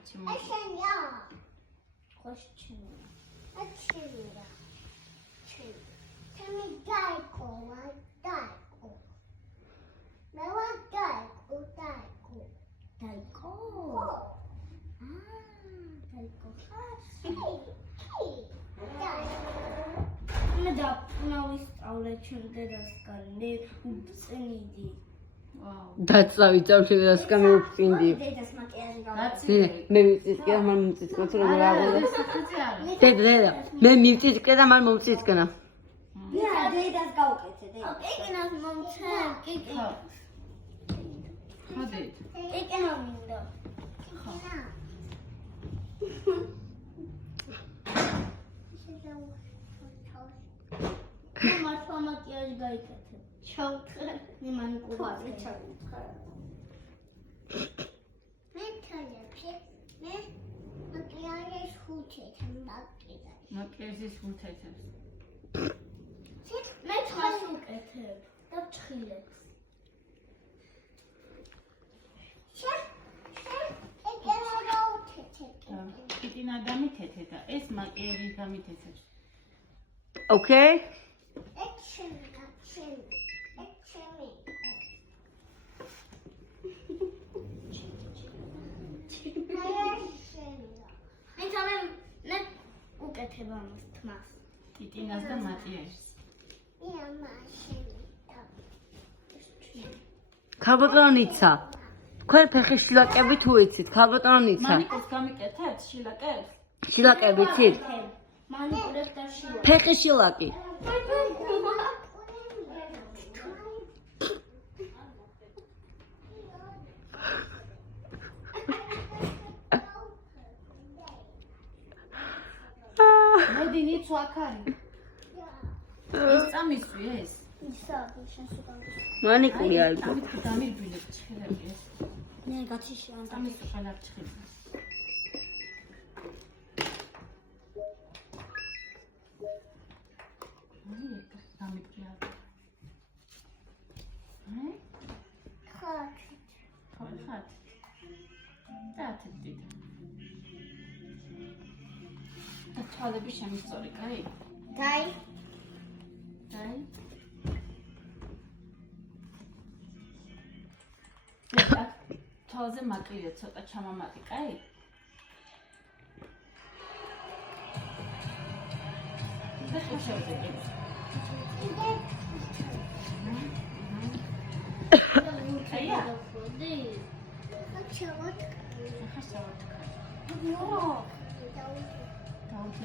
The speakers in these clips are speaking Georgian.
ვიცი მოდი. ეშენია. ხოშჩინია. ეჩინია. ჩი. თემი დაიკოვა, დაიკო. მე ვარ დაიკო. დაიკო. დაიკო. მე დავისწავლე ჩემ დედასგან, მე უწინდი. დაწავი წავში დასკამი უფწინდი. დედას მაკიაჟი დე მე მიწისკენ მან მომწისკენ თუ როგორ აღოდა. დედა მე მიწისკენ და მან მომწისკენ. დედას გავუკეთე დედა. ეკენას მომცემ, კიკი. ხოდით. ეკენა მინდა. მართლა მაკიაჟი გაიკეთე. ჩავთრე. მე მანიკურაზე ჩავთრე. მე თალაფი. მე მაკიაჟის ხუთი მაკიაჟი. მაკიაჟის ხუთეთებს. მე თხას უკეთებ და ვჭხილებ. ეკენა გაუთეთე. კიტინა გამითეთე და ეს მაკიაჟი გამითეთებს. Okay? ეჩემი. მე უკეთებ ამას თმას. კიტინას და მაკიაჟს. ქალბატონიცა. თქვენ ფეხი შილაკები თუ იცით? ქალბატონიცა. მანიკურს გამიკეთეთ შილაკებს? შილაკები იცით? მანიკურებს და შილაკებს. ფეხი შილაკი. მოდი ნიცო აქარი. ეს წამისვი ეს. ისა შენსუკან. მანიკური აიგო. ამით დამირბილებ ჭხილები ეს. მე გათიშან. წამისვი ხალარ ჭხილებს. დამიბრია. ხარ. ხარ. დათეთდი. თვალები შემისწორი, კაი? დაი. თვალზე მაკლიო ცოტა ჩამამატი, კაი? და შევდები. აია.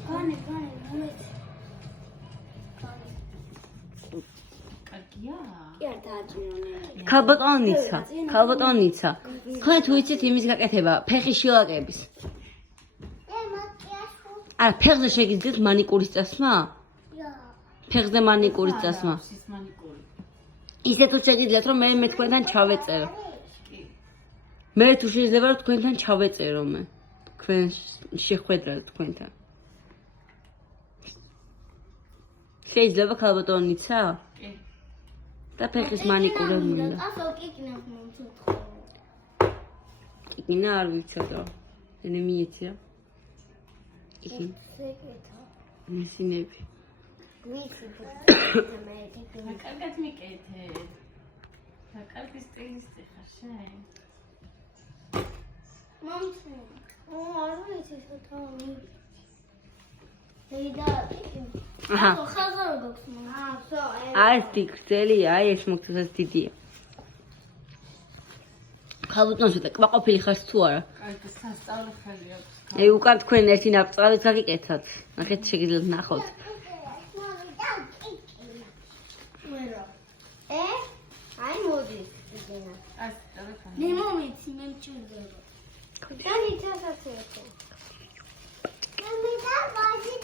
განი. კარგია. კი არ დააჭირონე. ქალბატონიცა. თქვენ თუ იცით იმის გაკეთება, ფეხი შილაკების. არა, ფეხზე შეგიძლიათ მანიკურის წასმა? ფეხზე მანიკურის წასმა. მანიკური. ისე თუ შეგიძლიათ რომ მე თქვენთან ჩავეწერო. მე თუ შეიძლება რომ თქვენთან ჩავეწერო მე. თქვენ შეხვედრა თქვენთან. შეიძლება ქალბატონიცა? კი. და ფეხის მანიკურა მინდა. ასო კიკინას მომცოცხლო. კიკინა არ ვიცოდო. მე მიეცი რა. კიკინა. სეკრეტა. მისინები. ვიცი მე კიკინა. კარგად მიკეთე. და კარგი სტილისტი ხარ შენ. მომცე. არ ვიცი სათავე. დედა კიკინა. აჰა. ხაზა როგორც მომ. ასო. აი ეს გრძელია, აი ეს მოგწეს დიდია. ქალბატონს და კვაყოფილი ხარ თუ არა? კარგი სასწავლო ხელი აქვს. აი უკან თქვენ ერთი ნაპწავით გაკეთათ. ნახეთ შეგიძლიათ ნახოთ. აი მოდი კიკინა. ეს ტელეფონი. მე მომიცი მე მჭირდება. კიკინი ჩასაცეთო. მე და ვაჟი